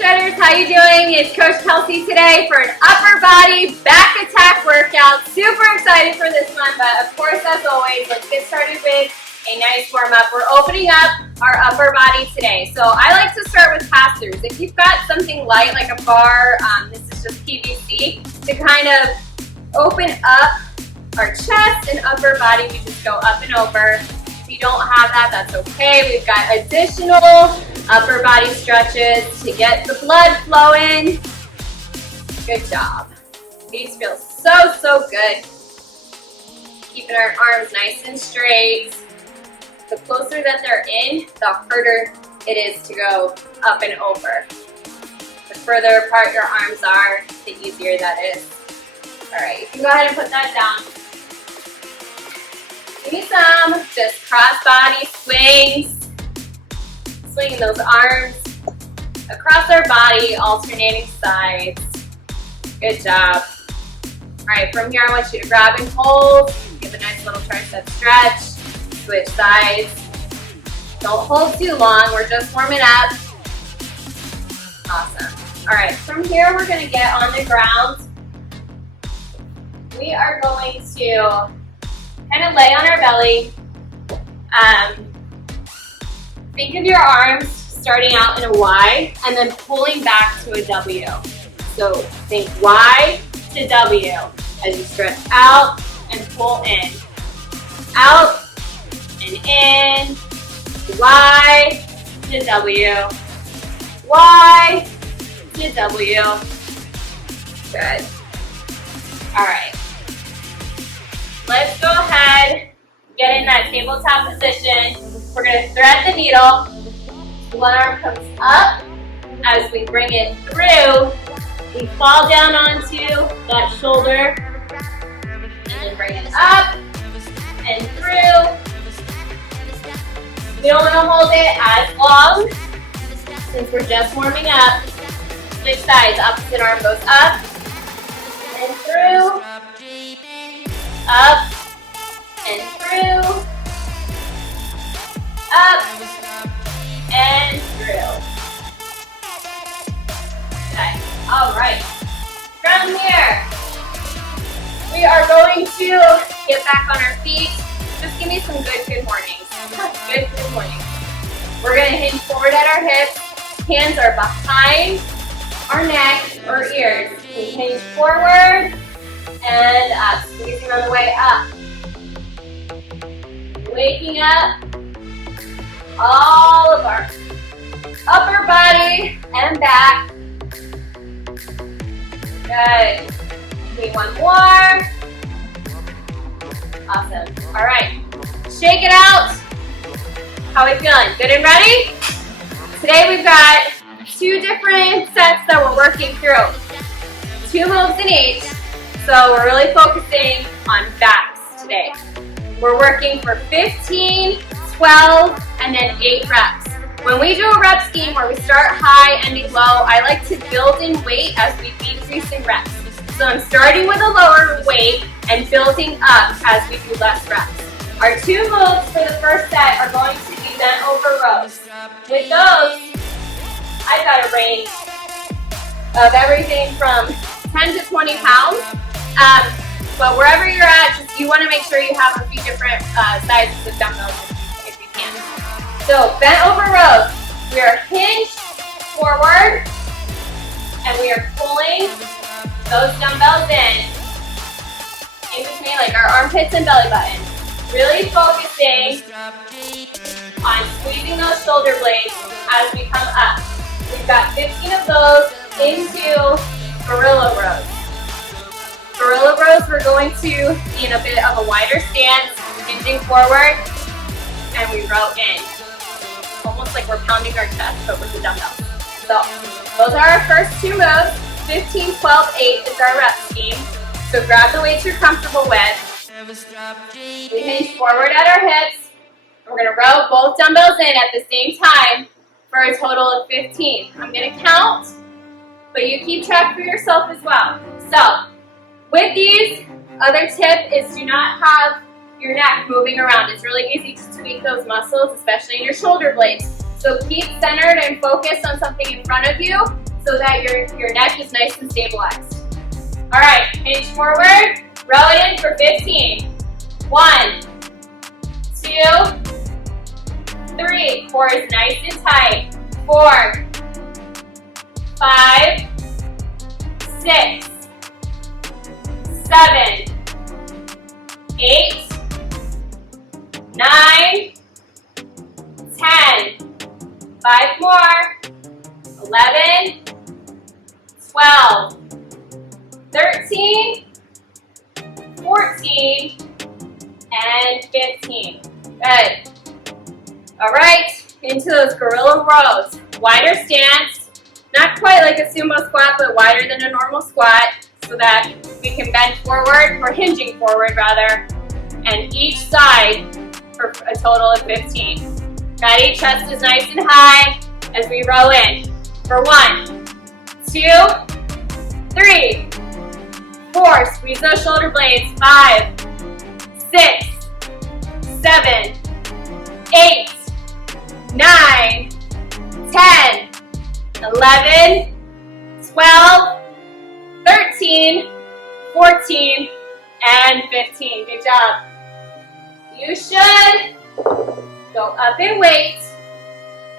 Shredders, how you doing? It's Coach Kelsey today for an upper body back attack workout. Super excited for this one, but of course, as always, let's get started with a nice warm up. We're opening up our upper body today. So I like to start with pass-throughs. If you've got something light like a bar, this is just PVC, to kind of open up our chest and upper body, we just go up and over. If you don't have that, that's okay. We've got additional upper body stretches to get the blood flowing. Good job. These feel so good. Keeping our arms nice and straight. The closer that they're in, the harder it is to go up and over. The further apart your arms are, the easier that is. All right, you can go ahead and put that down. Give me some just cross body swings. Swinging those arms across our body, alternating sides. Good job. All right, from here I want you to grab and hold. Give a nice little tricep stretch. Switch sides. Don't hold too long, we're just warming up. Awesome. All right, from here we're gonna get on the ground. We are going to kind of lay on our belly. Think of your arms starting out in a Y and then pulling back to a W. So think Y to W as you stretch out and pull in. Out and in. Y to W. Y to W. Good. All right. Let's go ahead, get in that tabletop position. We're going to thread the needle. One arm comes up. As we bring it through, we fall down onto that shoulder. And then bring it up and through. We don't want to hold it as long since we're just warming up. Switch sides. Opposite arm goes up and through. Up and through. Up and through. Okay. All right. From here, we are going to get back on our feet. Just give me some good mornings. Good mornings. We're going to hinge forward at our hips. Hands are behind our neck or ears. We hinge forward and up. Squeezing on the way up. Waking up all of our upper body and back. Good. Okay, one more. Awesome. All right. Shake it out. How are we feeling? Good and ready? Today we've got 2 different sets that we're working through. 2 moves in each. So we're really focusing on backs today. We're working for 15, 12, and then 8 reps. When we do a rep scheme where we start high, ending low, I like to build in weight as we decrease in reps. So I'm starting with a lower weight and building up as we do less reps. Our 2 moves for the first set are going to be bent over rows. With those, I've got a range of everything from 10 to 20 pounds. But wherever you're at, you want to make sure you have a few different sizes of dumbbells if you can. So bent over rows, we are hinged forward and we are pulling those dumbbells in between like our armpits and belly button. Really focusing on squeezing those shoulder blades as we come up. We've got 15 of those into gorilla rows. Gorilla rows, we're going to be in a bit of a wider stance, hinging forward, and we row in. Almost like we're pounding our chest, but with the dumbbells. So, those are our first 2 moves. 15, 12, 8 is our rep scheme. So grab the weights you're comfortable with. We hinge forward at our hips. We're going to row both dumbbells in at the same time for a total of 15. I'm going to count, but you keep track for yourself as well. So, with these, other tip is do not have your neck moving around. It's really easy to tweak those muscles, especially in your shoulder blades. So keep centered and focused on something in front of you so that your neck is nice and stabilized. All right, hinge forward, row it in for 15. 1, 2, 3. Core is nice and tight. 4, 5, 6, 7, 8, 9, 10. 5 more. 11, 12, 13, 14, and 15. Good. All right, into those gorilla rows. Wider stance, not quite like a sumo squat, but wider than a normal squat so that we can bend forward, or hinging forward rather, and each side for a total of 15. Ready? Chest is nice and high as we row in. For 1, 2, 3, 4. Squeeze those shoulder blades. 5, 6, 7, 8, 9, 10, 11, 12, 13, 14, and 15. Good job. You should go up in weight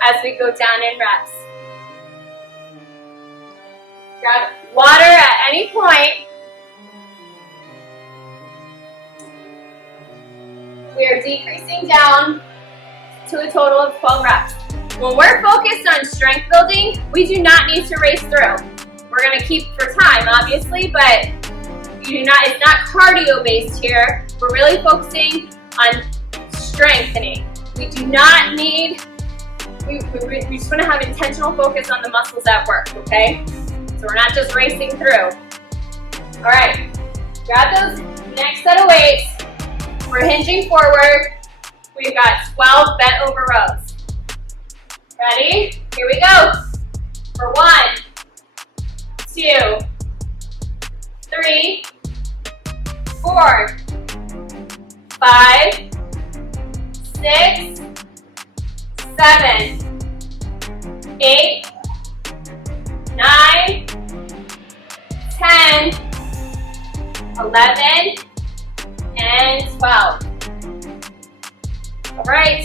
as we go down in reps. Grab water at any point. We are decreasing down to a total of 12 reps. When we're focused on strength building, we do not need to race through. We're going to keep for time, obviously, but it's not cardio based here. We're really focusing on strengthening. We do not need, we just want to have intentional focus on the muscles at work, okay? So we're not just racing through. All right, grab those next set of weights. We're hinging forward. We've got 12 bent over rows. Ready? Here we go. For 1, 2, 3, 4, 5, 6, 7, 8, 9, 10, 11, and 12. All right,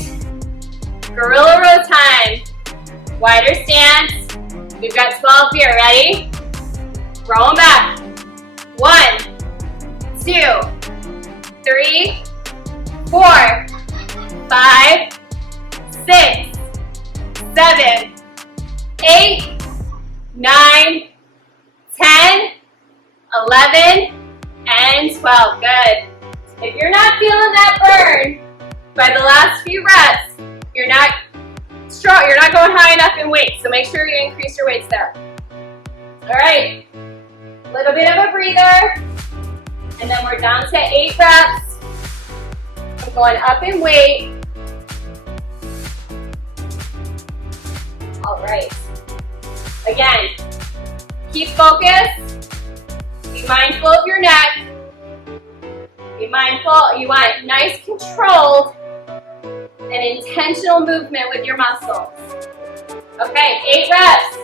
gorilla row time. Wider stance. We've got 12 here. Ready? Roll them back. 1, 2, 3, 4, 5, 6, 7, 8, 9, 10, 11, and 12. Good. If you're not feeling that burn by the last few reps, you're not strong, you're not going high enough in weight, so make sure you increase your weights there. All right, a little bit of a breather, and then we're down to 8 reps. I'm going up in weight. All right, again, keep focused, be mindful of your neck, be mindful, you want nice controlled and intentional movement with your muscles. Okay, 8 reps.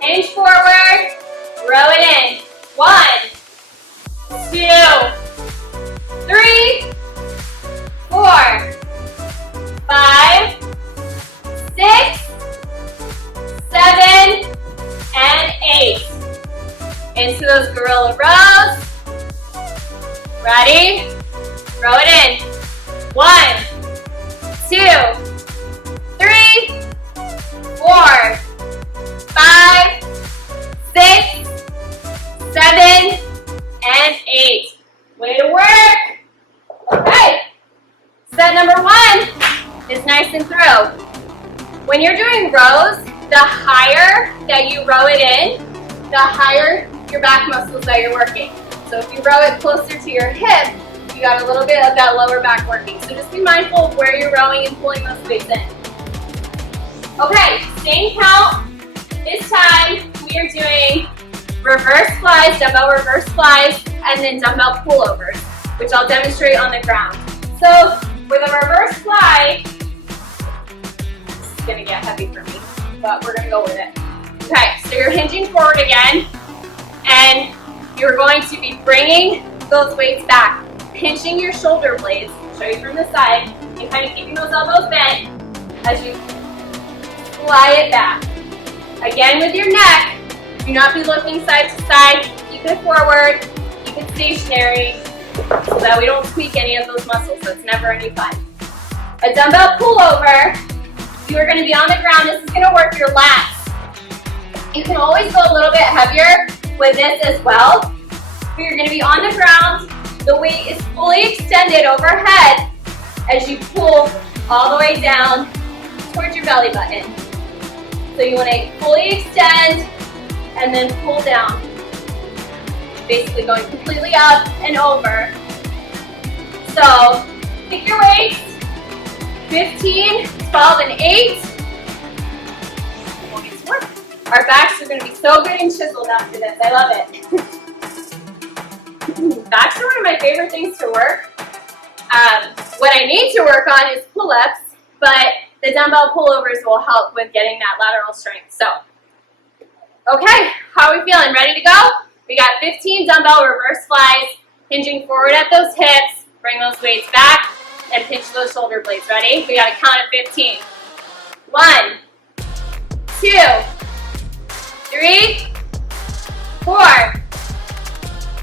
Hinge forward, row it in. 1, 2, 3, 4, 5, 6, 7, and 8. Into those gorilla rows. Ready? Row it in. 1, 2, 3, 4, 5, 6, 7, and 8. Way to work. Okay. Set number 1 is nice and through. When you're doing rows, the higher that you row it in, the higher your back muscles that you're working. So if you row it closer to your hip, you got a little bit of that lower back working. So just be mindful of where you're rowing and pulling those weights in. Okay, same count. This time we are doing reverse flies, dumbbell reverse flies, and then dumbbell pullovers, which I'll demonstrate on the ground. So with a reverse fly, this is gonna get heavy for me, but we're gonna go with it. Okay, so you're hinging forward again, and you're going to be bringing those weights back, pinching your shoulder blades, show you from the side, and kind of keeping those elbows bent as you fly it back. Again, with your neck, do not be looking side to side. Keep it forward, keep it stationary, so that we don't tweak any of those muscles. That's never any fun. A dumbbell pullover, you are going to be on the ground. This is going to work your lats. You can always go a little bit heavier with this as well. But you're going to be on the ground. The weight is fully extended overhead as you pull all the way down towards your belly button. So you want to fully extend and then pull down. Basically going completely up and over. So pick your weights, 15, 12, and 8. We'll get to work. Our backs are going to be so good and chiseled after this. I love it. Backs are one of my favorite things to work. What I need to work on is pull-ups, but the dumbbell pullovers will help with getting that lateral strength. So, okay, how are we feeling? Ready to go? We got 15 dumbbell reverse flies, hinging forward at those hips, bring those weights back, and pinch those shoulder blades. Ready? We got to count at 15. 1, 2, 3, 4,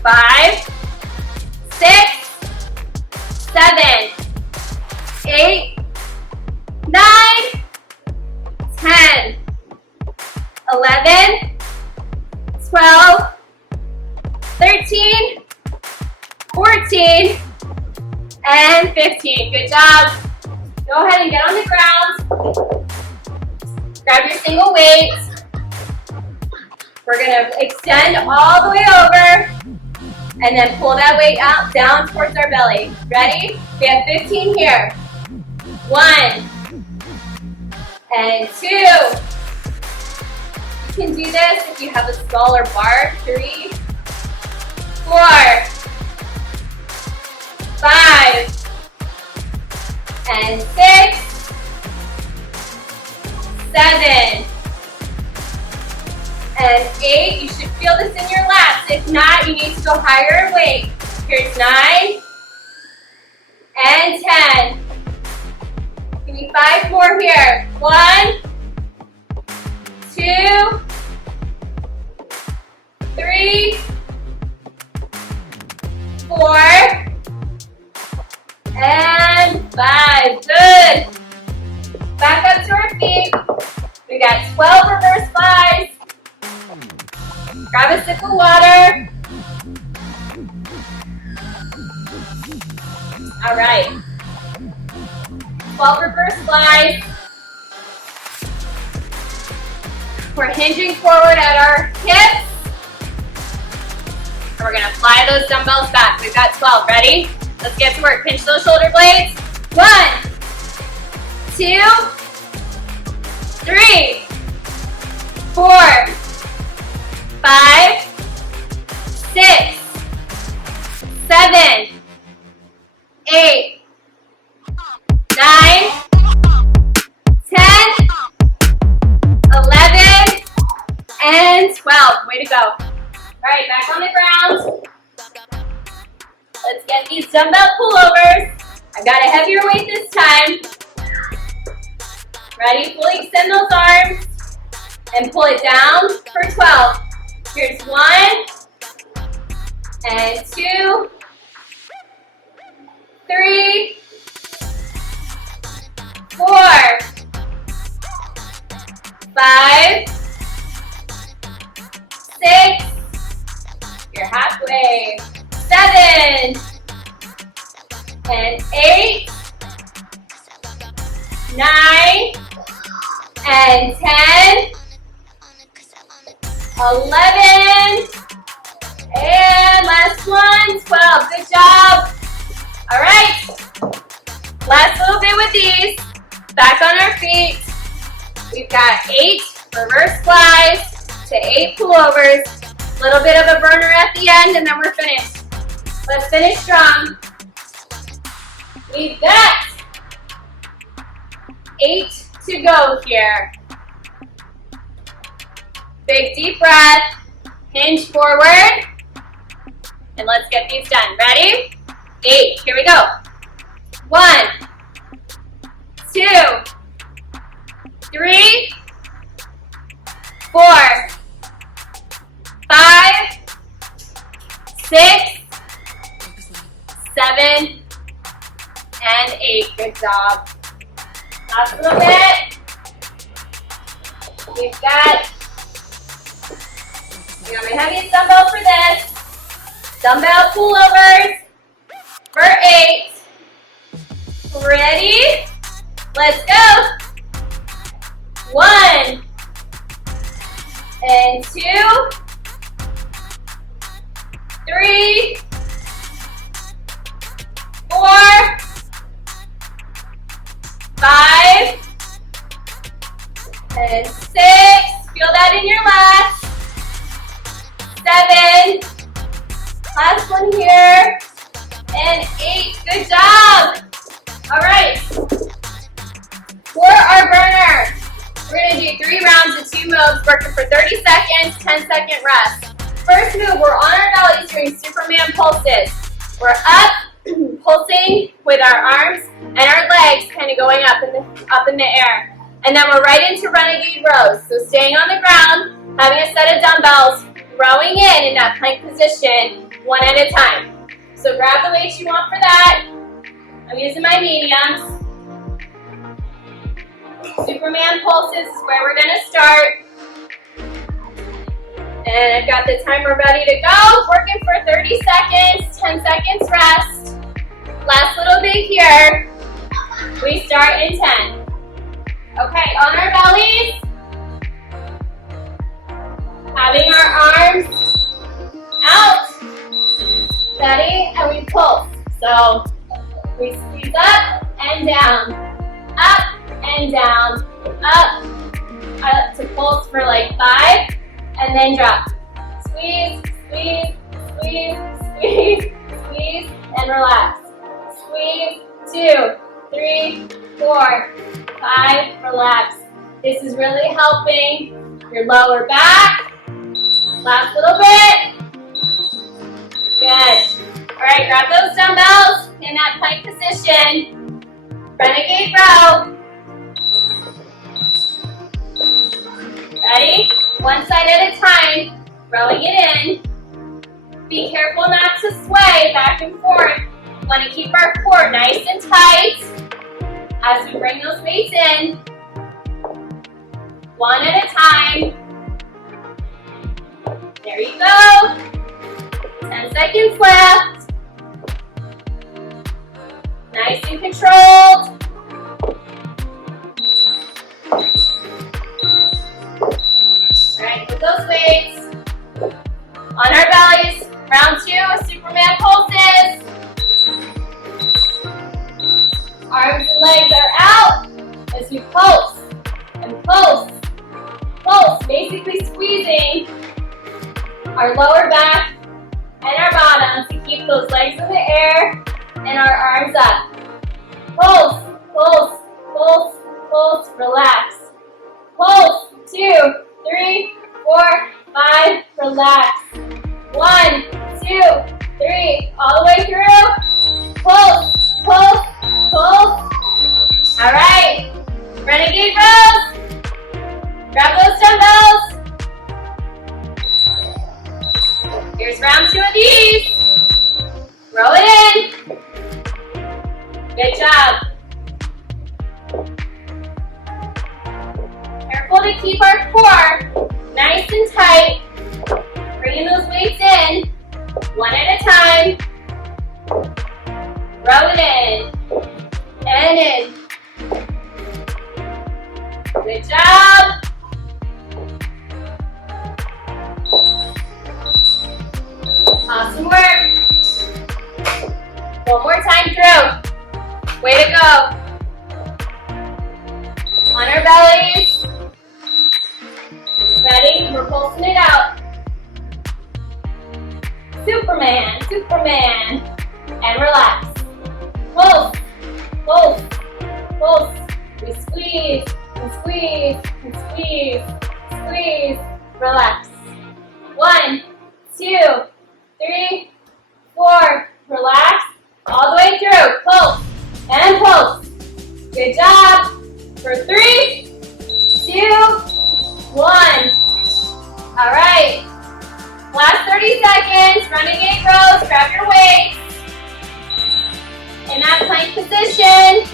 5, 6, 7, 8, 9, 10, 11, 12, 13, 14, and 15. Good job. Go ahead and get on the ground. Grab your single weights. We're going to extend all the way over and then pull that weight out down towards our belly. Ready? We have 15 here. 1 and 2. You can do this if you have a smaller bar. 3, 4, 5, and 6, 7, and 8. You should feel this in your lats. If not, you need to go higher in weight. Here's 9 and 10. Give me 5 more here. 1, 2, 3, 4, and 5. Good. Back up to our feet. We got 12 reverse flies. Grab a sip of water. All right. 12 reverse flies. We're hinging forward at our hips. And we're gonna fly those dumbbells back. We've got 12. Ready? Let's get to work. Pinch those shoulder blades. 1, 2, 3, 4, 5, 6, 7, 8, 9, 10, 11, and 12. Way to go. All right, back on the ground. Let's get these dumbbell pullovers. I've got a heavier weight this time. Ready? Fully extend those arms and pull it down for 12. Here's 1 and 2, 3, 4, 5, 6, you're halfway, 7, and 8, 9, and 10, 11, and last one, 12. Good job. All right, last little bit with these. Back on our feet. We've got 8 reverse flies to 8 pullovers. A little bit of a burner at the end, and then we're finished. Let's finish strong. We've got 8 to go here. Big deep breath. Hinge forward. And let's get these done. Ready? 8. Here we go. 1, 2, 3, 4, 5, 6, 7, and 8. Good job. Last little bit. We've got, my heaviest dumbbell for this. Dumbbell pullovers for 8. Ready? Let's go. 1 and 2, 3, 4, 5, and 6. Feel that in your lats. 7. Last one here. And 8. Good job. All right. For our burner, we're going to do 3 rounds of 2 moves, working for 30 seconds, 10-second rest. First move, we're on our bellies doing Superman pulses. We're up, pulsing with our arms and our legs kind of going up in the air. And then we're right into renegade rows. So staying on the ground, having a set of dumbbells, rowing in that plank position, one at a time. So grab the weights you want for that. I'm using my mediums. Superman pulses is where we're going to start. And I've got the timer ready to go. Working for 30 seconds, 10 seconds rest. Last little bit here. We start in 10. Okay, on our bellies. Having our arms out. Ready? And we pulse. So we squeeze up and down. Up and down. Up. Up to pulse for like 5. And then drop. Squeeze, squeeze, squeeze, squeeze, squeeze, and relax. Squeeze, 2, 3, 4, 5, relax. This is really helping your lower back. Last little bit. Good. All right, grab those dumbbells in that plank position. Renegade row. Ready? One side at a time, rowing it in. Be careful not to sway back and forth. We want to keep our core nice and tight as we bring those weights in. One at a time. There you go. 10 seconds left. Nice and controlled. Alright, put those weights on our bellies. Round 2, Superman pulses. Arms and legs are out as we pulse and pulse, pulse, basically squeezing our lower back and our bottom to keep those legs in the air and our arms up. Pulse, pulse, pulse, pulse, relax. Pulse, 2, 3, 4, 5, relax. 1, 2, 3, all the way through. Pulse, pulse, pulse. All right, renegade rows. Grab those dumbbells. Here's round 2 of these. Row it in. Good job. Careful to keep our core nice and tight. Bringing those weights in, one at a time. Row it in, and in. Good job. Awesome work. One more time through. Way to go. On our bellies. Ready? We're pulsing it out. Superman, Superman. And relax. Pulse, pulse, pulse. We squeeze, and squeeze, and squeeze, squeeze, relax. 1, 2, 3, 4. Relax all the way through. Pulse and pulse. Good job. For 3, 2, 1. All right. Last 30 seconds. Running 8 rows. Grab your weights. In that plank position.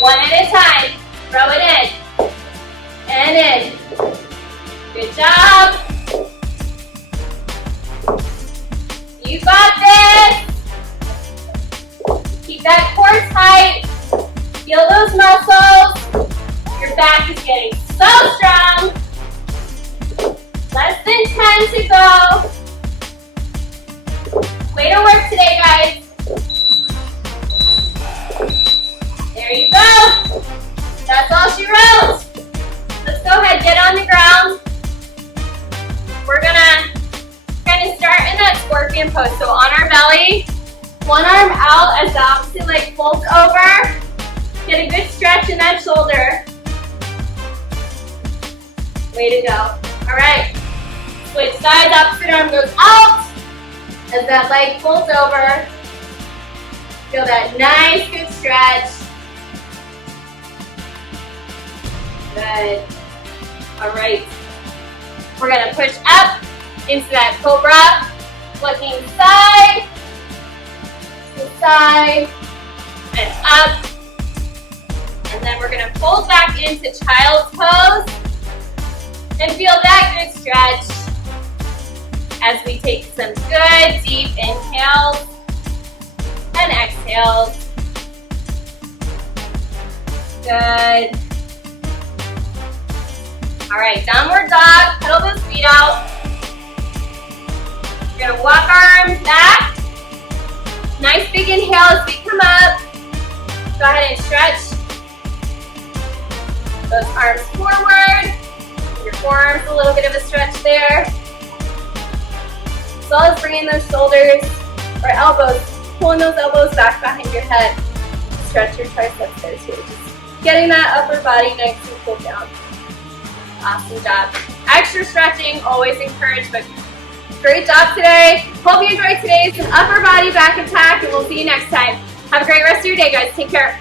One at a time. Throw it in. And in. Good job. You got this. Keep that core tight. Feel those muscles. Your back is getting so strong. Less than 10 to go. Way to work today, guys. There you go. That's all she wrote. Let's go ahead, get on the ground. We're gonna kind of start in that scorpion pose. So on our belly, one arm out as the opposite leg folds over. Get a good stretch in that shoulder. Way to go. All right. Switch sides, opposite arm goes out as that leg folds over. Feel that nice, good stretch. Good. All right. We're gonna push up into that cobra, looking side to side and up. And then we're gonna fold back into child's pose and feel that good stretch as we take some good deep inhales and exhales. Good. All right, downward dog, pedal those feet out. We're gonna walk our arms back. Nice big inhale as we come up. Go ahead and stretch those arms forward. Your forearms, a little bit of a stretch there. As well as bringing those shoulders or elbows, pulling those elbows back behind your head. Stretch your triceps there too. Just getting that upper body nice and pulled down. Awesome job. Extra stretching, always encouraged, but great job today. Hope you enjoyed today's upper body back attack, and we'll see you next time. Have a great rest of your day, guys. Take care.